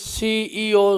CEO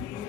3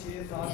6-7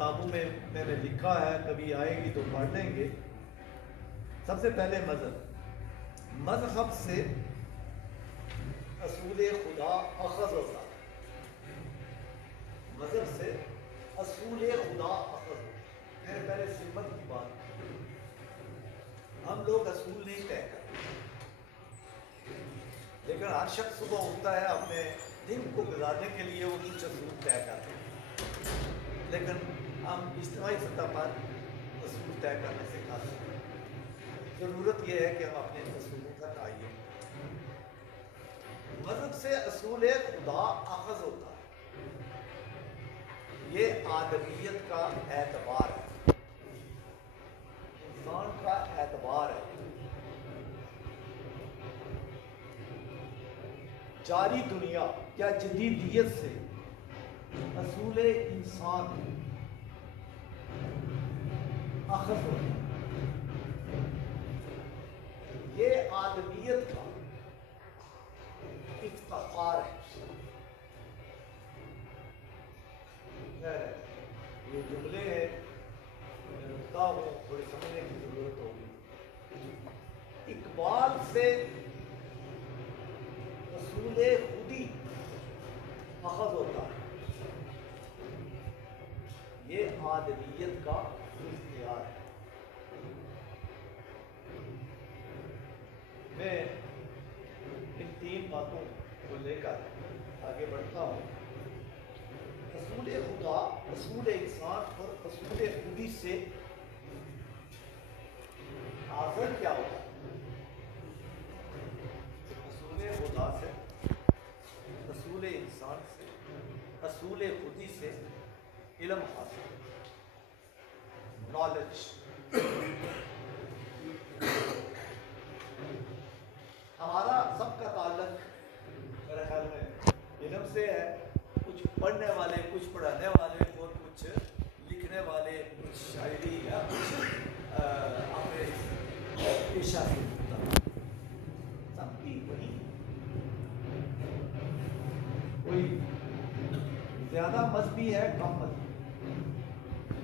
کتابوں میں میں نے لکھا ہے، کبھی آئے گی تو پڑھ لیں گے۔ سب سے پہلے مذہب سے اصول خدا اخذ ہوتا ہے، مذہب سے اصول خدا اخذ ہوتا ہے۔ میں نے پہلے سمت کی بات کی، ہم لوگ اصول نہیں طے کرتے، لیکن ہر شخص صبح اٹھتا ہے اپنے دن کو گزارنے کے لیے وہ کچھ اصول طے کرتے ہیں، لیکن ہم اجتماعی سطح پر اصول طے کرنے سے قاصر ہیں۔ ضرورت یہ ہے کہ ہم اپنے اصولوں تک آئیے۔ مذہب سے اصول خدا اخذ ہوتا ہے، یہ آدمیت کا اعتبار ہے، انسان کا اعتبار ہے۔ جاری دنیا یا جدیدیت سے اصول انسان اخذ ہوتا ہے، یہ آدمیت کا افتخار ہے۔ یہ جملے ہیں، میں رکتا ہوں، تھوڑی سمجھنے کی ضرورت ہوگی۔ اقبال سے اصول خودی اخذ ہوتا ہے، یہ آدمیت کا اختیار ہے۔ میں ان تین باتوں کو لے کر آگے بڑھتا ہوں۔ اصول خدا، اصول انسان اور اصول خودی سے حاصل کیا ہوتا ہے؟ اصول خدا سے، اصول انسان سے، اصول خودی سے علم حاصل، نالج۔ ہمارا سب کا تعلق میرے خیال میں علم سے ہے، کچھ پڑھنے والے، کچھ پڑھانے والے اور کچھ لکھنے والے، کچھ شاعری یا کچھ اپنے پیشہ سے سب کی وہی، کوئی زیادہ مذہبی ہے، کم مذہبی،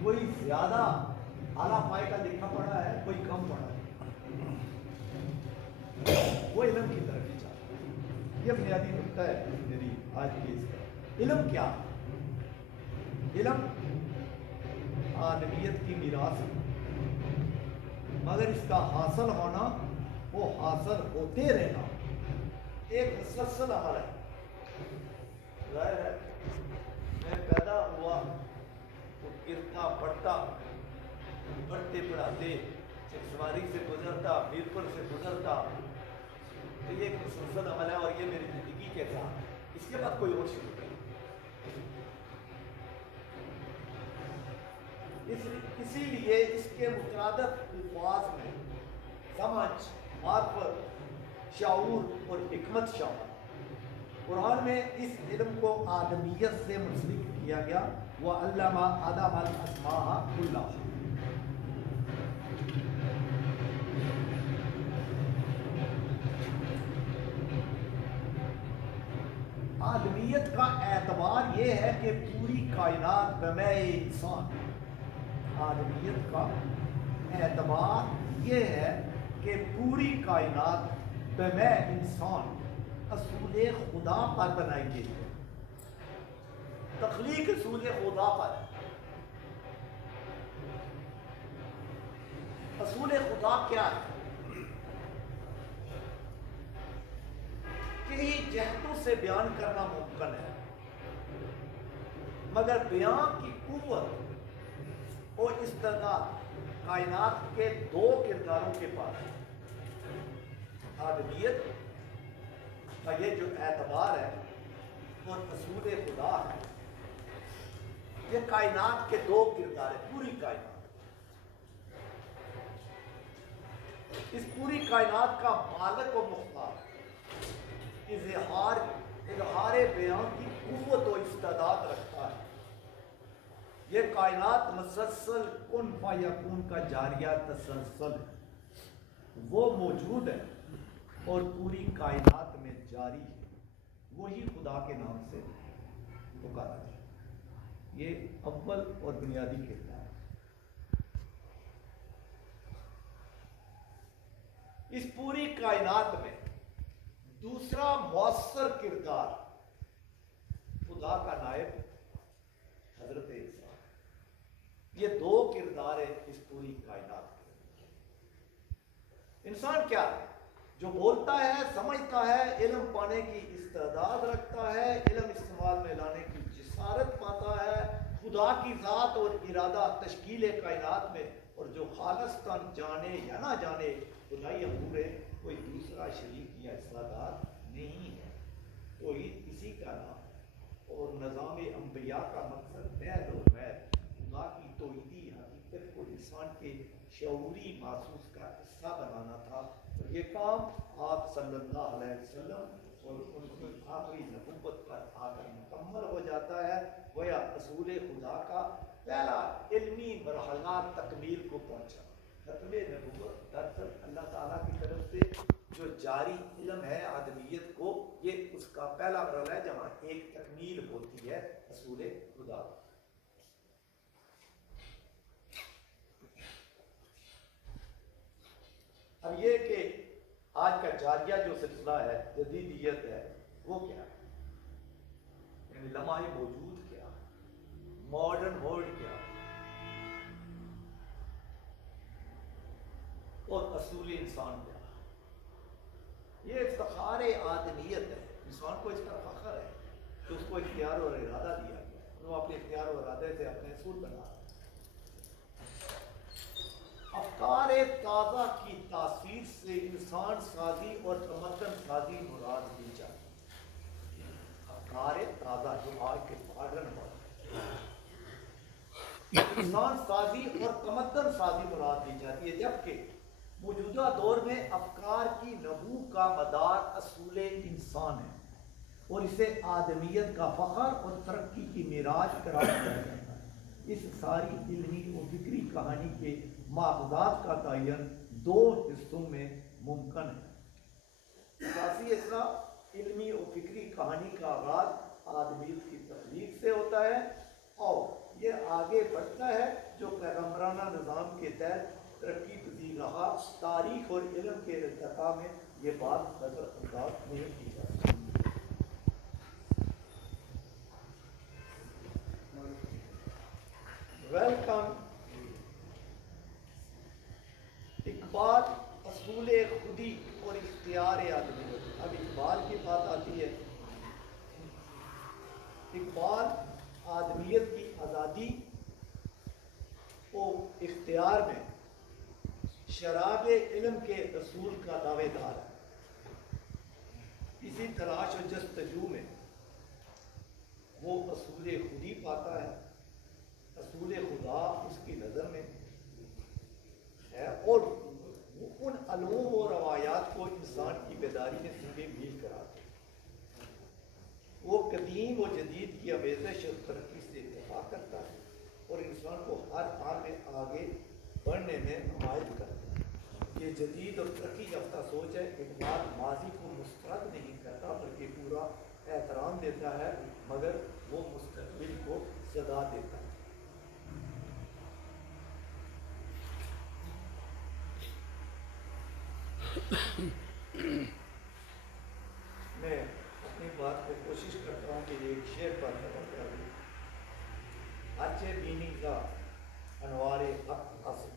کوئی زیادہ اعلیٰ پائے کا لکھا پڑھا ہے، کوئی کم پڑھا ہے، وہ علم کی ترقی چاہتا ہے۔ یہ بنیادی نقطہ ہے میری آج کی اس کا۔ علم کیا ہے؟ علم آدمیت کی میراث ہے، مگر اس کا حاصل ہونا، وہ حاصل ہوتے رہنا ایک مسلسل عمل ہے۔ ظاہر ہے میں پیدا ہوا تو گرتا پڑھتا، پڑھتے پڑھاتے سواری سے گزرتا، میرپور سے گزرتا، تو یہ ایک مسلسل عمل ہے اور یہ میری زندگی کے ساتھ، اس کے بعد کوئی اور شروع نہیں۔ اسی لیے اس کے مترادف الفاظ میں سمجھ، معرفت، شعور اور حکمت شامل۔ قرآن میں اس علم کو آدمیت سے منسلک کیا گیا، وَعَلَّمَ آدَمَ الْأَسْمَاءَ كُلَّهَا۔ آدمیت کا اعتبار یہ ہے کہ پوری کائنات بمع انسان، آدمیت کا اعتبار یہ ہے کہ پوری کائنات بمع انسان اصول خدا پر بنائی گئی ہے۔ تخلیق اصول خدا پر ہے۔ اصول خدا کیا ہے؟ کئی جہتوں سے بیان کرنا ممکن ہے، مگر بیان کی قوت اور استعداد کائنات کے دو کرداروں کے پاس ہے۔ آدمیت کا یہ جو اعتبار ہے اور اصول خدا ہے، یہ کائنات کے دو کردار ہے، پوری کائنات۔ اس پوری کائنات کا مالک و مختار اظہار بیان کی قوت و استعداد رکھتا ہے۔ یہ کائنات مسلسل کن فیکون کا جاریہ تسلسل ہے، وہ موجود ہے اور پوری کائنات میں جاری ہے، وہی خدا کے نام سے پکارا جائے۔ یہ اول اور بنیادی کردار ہے۔ اس پوری کائنات میں دوسرا مؤثر کردار خدا کا نائب حضرت انسان۔ یہ دو کردار ہیں اس پوری کائنات کے۔ انسان کیا ہے؟ جو بولتا ہے، سمجھتا ہے، علم پانے کی استعداد رکھتا ہے، علم استعمال میں لانے کی جسارت پاتا ہے، خدا کی ذات اور ارادہ تشکیل کائنات میں، اور جو خالصتاً جانے یا نہ جانے خدائی امور ہے، کوئی دوسرا شریک یا حصہ دار نہیں ہے۔ توحید اسی کا نام ہے، اور نظام انبیاء کا مقصد محض اور محض خدا کی توحیدی حقیقت کو انسان کے شعوری محسوس کا حصہ بنانا تھا، اور یہ کام آپ صلی اللہ علیہ وسلم اور ان کی آخری نبوت پر آ کر مکمل ہو جاتا ہے۔ گویا رسول خدا کا پہلا علمی مرحلہ تکمیل کو پہنچا۔ ختم نبوت دراصل اللہ تعالیٰ کی طرف سے جو جاری علم ہے آدمیت کو، یہ اس کا پہلا مرحلہ ہے جہاں ایک تکمیل ہوتی ہے رسول خدا۔ اب یہ کہ آج کا جاریہ جو سلسلہ ہے، جدیدیت ہے، وہ کیا ہے؟ یعنی لمحہ موجود کیا، ماڈرن ورلڈ کیا، اور اصول انسان کیا۔ یہ افتخار آدمیت ہے، انسان کو اس کا فخر ہے کہ اس کو اختیار اور ارادہ دیا گیا، وہ اپنے اختیار اور ارادے سے اپنے اصول بنا رہا ہے۔ افکار تازہ کی تاثیر سے انسان سازی اور تمدن سازی مراد دی جاتی ہے۔ افکار تازہ جو آج کے ماڈرن ہے، انسان سازی اور تمدن سازی مراد دی جاتی ہے، جبکہ موجودہ دور میں افکار کی نبوء کا مدار اصول انسان ہے، اور اسے آدمیت کا فخر اور ترقی کی معراج قرار دیا جاتا ہے۔ اس ساری علمی و فکری کہانی کے ماخذات کا تعین دو حصوں میں ممکن ہے۔ سیاسی اصلاح علمی و فکری کہانی کا آغاز آدمیت کی تخلیق سے ہوتا ہے، اور یہ آگے بڑھتا ہے جو پیغمبرانہ نظام کے تحت ترقی پذیر رہا۔ تاریخ اور علم کے ارتقاء میں یہ بات نظر انداز نہیں کی جا سکتی۔ ویلکم۔ اقبال اصول خودی اور اختیار آدمی۔ اب اقبال کی بات آتی ہے۔ اقبال آدمیت کی آزادی و اختیار میں شراب علم کے اصول کا دعوے دار ہے۔ اسی تلاش و جستجو میں وہ اصول خودی پاتا ہے۔ اصول خدا اس کی نظر میں ہے، اور وہ ان علوم و روایات کو انسان کی بیداری میں سنگے میل کراتے ہیں۔ وہ قدیم و جدید کی آمیزش اور ترقی سے اتفاق کرتا ہے، اور انسان کو ہر حال میں آگے بڑھنے میں حمایت کرتا ہے۔ یہ جدید اور ترقی یافتہ سوچ ہے۔ اقبال ماضی کو مسترد نہیں کرتا بلکہ پورا احترام دیتا ہے، مگر وہ مستقبل کو صدا دیتا ہے۔ میں اپنی بات کو کوشش کرتا ہوں کہ ایک شعر پر کر دوں۔ اچھے بینی کا انوار حق اصل،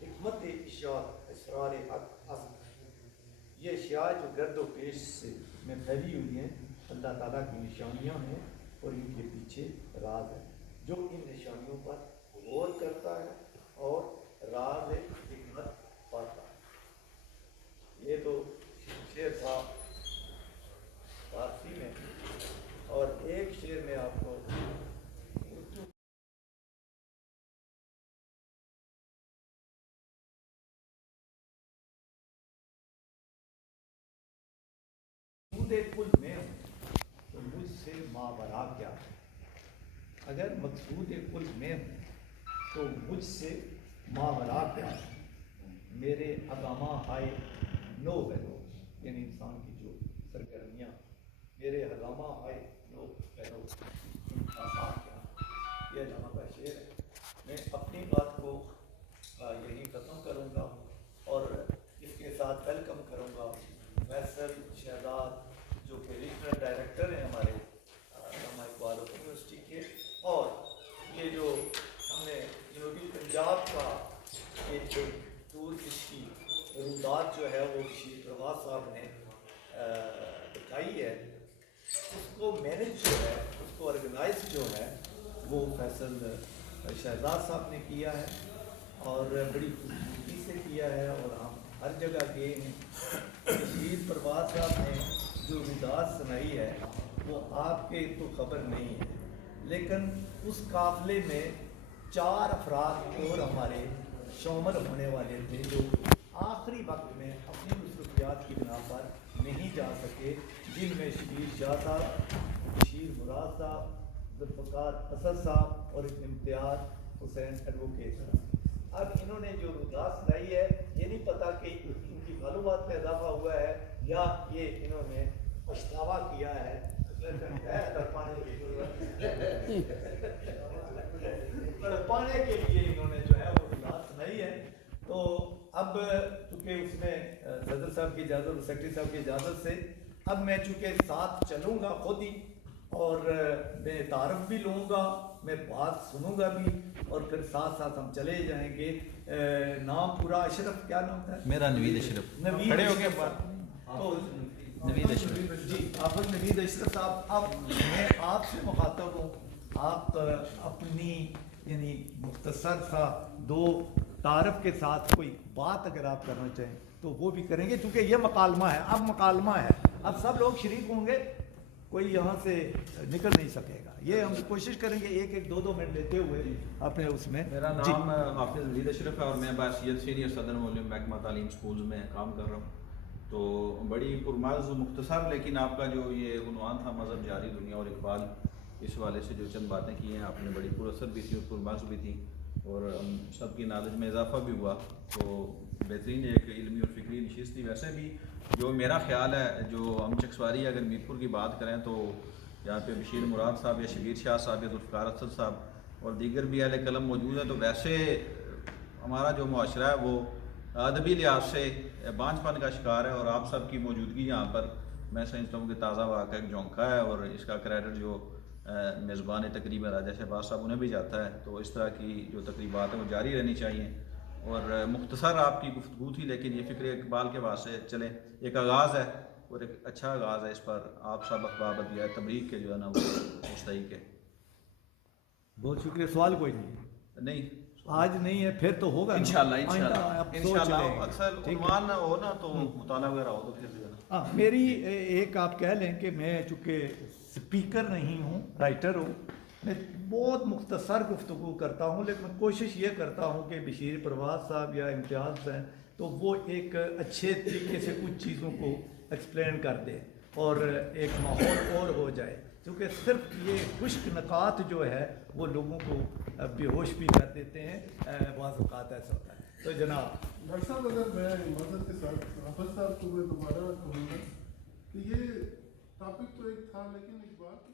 حکمت اشارت اسرار حق اصل۔ یہ اشیاء جو گرد و پیش سے میں پھیلی ہوئی ہیں، اللہ تعالیٰ کی نشانیاں ہیں، اور ان کے پیچھے راز ہے۔ جو ان نشانیوں پر غور کرتا ہے اور راز حکمت پاتا ہے۔ یہ تو شعر تھا فارسی میں، اور ایک شعر میں آپ کو کل میں ہوں تو مجھ سے ماورا کیا ہے۔ اگر مقصود کل میں ہوں تو مجھ سے ماورا کیا ہے۔ میرے اقامہ ہائے نو بہنو، یعنی انسان کی جو سرگرمیاں، میرے اقامہ ہائے نو بہنو، ان کا ساتھ کیا ہے۔ یہ علامہ کا شعر ہے. میں اپنی بات کو یہی ختم کروں گا اور اس کے ساتھ ویلکم کروں گا فیصل شہزاد جو کہ ریجنل ڈائریکٹر ہیں ہمارے علامہ اقبال یونیورسٹی کے. اور یہ جو ہم نے جنوبی پنجاب کا ایک ٹور کی رودات جو ہے وہ بشیر پرواز صاحب نے دکھائی ہے, اس کو مینج جو ہے, اس کو آرگنائز جو ہے وہ فیصل شہزاد صاحب نے کیا ہے اور بڑی خوبصورتی سے کیا ہے. اور ہم ہر جگہ گئے ہیں. بشیر پرواز صاحب نے جو رودات سنائی ہے وہ آپ کے تو خبر نہیں ہے, لیکن اس قافلے میں 4 افراد اور ہمارے شامل ہونے والے تھے جو آخری وقت میں اپنی مصروفیات کی بنا پر نہیں جا سکے, جن میں شبیر شاہ صاحب, بشیر مراد صاحب, ذوالفقار اسد صاحب اور امتیاز حسین ایڈوکیٹ صاحب. اب انہوں نے جو رودات سنائی ہے یہ نہیں پتا کہ ان کی معلومات میں اضافہ ہوا ہے یا یہ انہوں نے پچھتاوا کیا ہے پانے کے لیے انہوں نے جو ہے وہ رودات سنائی ہے. تو اب چونکہ اس میں صدر صاحب کی اجازت اور سیکرٹری صاحب کی اجازت سے اب میں چونکہ ساتھ چلوں گا خود ہی, اور میں تعارف بھی لوں گا, میں بات سنوں گا بھی, اور پھر ساتھ ساتھ ہم چلے جائیں گے. نام پورا اشرف, کیا نام تھا میرا؟ نوید اشرف. نوید کھڑے ہو گئے تو نوید اشرف جی, آپ نوید اشرف صاحب. اب میں آپ سے مخاطب ہوں, آپ اپنی یعنی مختصر سا 2 تعارف کے ساتھ کوئی بات اگر آپ کرنا چاہیں تو وہ بھی کریں گے, چونکہ یہ مکالمہ ہے. اب مکالمہ ہے, اب سب لوگ شریک ہوں گے, کوئی یہاں سے نکل نہیں سکے گا. یہ ہم کوشش کریں گے 1-2 منٹ لیتے ہوئے اپنے اس میں. میرا نام حافظ نوید اشرف ہے اور میں بحیثیت سینئر صدر معلم محکمہ تعلیم سکولز میں کام کر رہا ہوں. تو بڑی پرمغز و مختصر لیکن آپ کا جو یہ عنوان تھا مذہب جاری دنیا اور اقبال, اس والے سے جو چند باتیں کی ہیں آپ نے بڑی پراثر بھی تھی اور پرمغز بھی تھی, اور ہم سب کی نالج میں اضافہ بھی ہوا. تو بہترین ایک علمی اور فکری نشست تھی. ویسے بھی جو میرا خیال ہے, جو ہم چکسواری اگر میرپور کی بات کریں تو یہاں پہ بشیر مراد صاحب یا شبیر شاہ صاحب یا ذوالفقار اسد صاحب اور دیگر بھی اہل قلم موجود ہیں. تو ویسے ہمارا جو معاشرہ ہے وہ ادبی لحاظ سے بانجھ پن کا شکار ہے, اور آپ سب کی موجودگی یہاں پر میں سمجھتا ہوں کہ تازہ واقعہ ایک جھونکا ہے, اور اس کا کریڈٹ جو میزبان تقریب راجہ شہباز صاحب انہیں بھی جاتا ہے. تو اس طرح کی جو تقریبات ہیں وہ جاری رہنی چاہیے. اور مختصر آپ کی گفتگو تھی, لیکن یہ فکر اقبال کے واسطے چلیں, ایک آغاز ہے اور ایک اچھا آغاز ہے. اس پر آپ سب اخبار یا تبریک کے جو ہے نا وہ مستحق ہے. بہت شکریہ. سوال کوئی نہیں آج نہیں ہے, پھر تو ہوگا انشاءاللہ. اکثر عنوان ہو نا تو مطالعہ وغیرہ ہو تو پھر جو ہے نا. میری ایک آپ کہہ لیں کہ میں چونکہ سپیکر نہیں ہوں, رائٹر ہوں, میں بہت مختصر گفتگو کرتا ہوں, لیکن کوشش یہ کرتا ہوں کہ بشیر پرواز صاحب یا امتیاز ہیں تو وہ ایک اچھے طریقے سے کچھ چیزوں کو ایکسپلین کر دیں اور ایک ماحول اور ہو جائے, کیونکہ صرف یہ خشک نکات جو ہے وہ لوگوں کو بے ہوش بھی کر دیتے ہیں, بعض اوقات ایسا ہوتا ہے. تو جناب ڈاکٹر صاحب, اگر میں معذرت کے ساتھ حافظ صاحب کو میں دوبارہ کہوں گا کہ یہ ٹاپک تو ایک تھا, لیکن ایک بات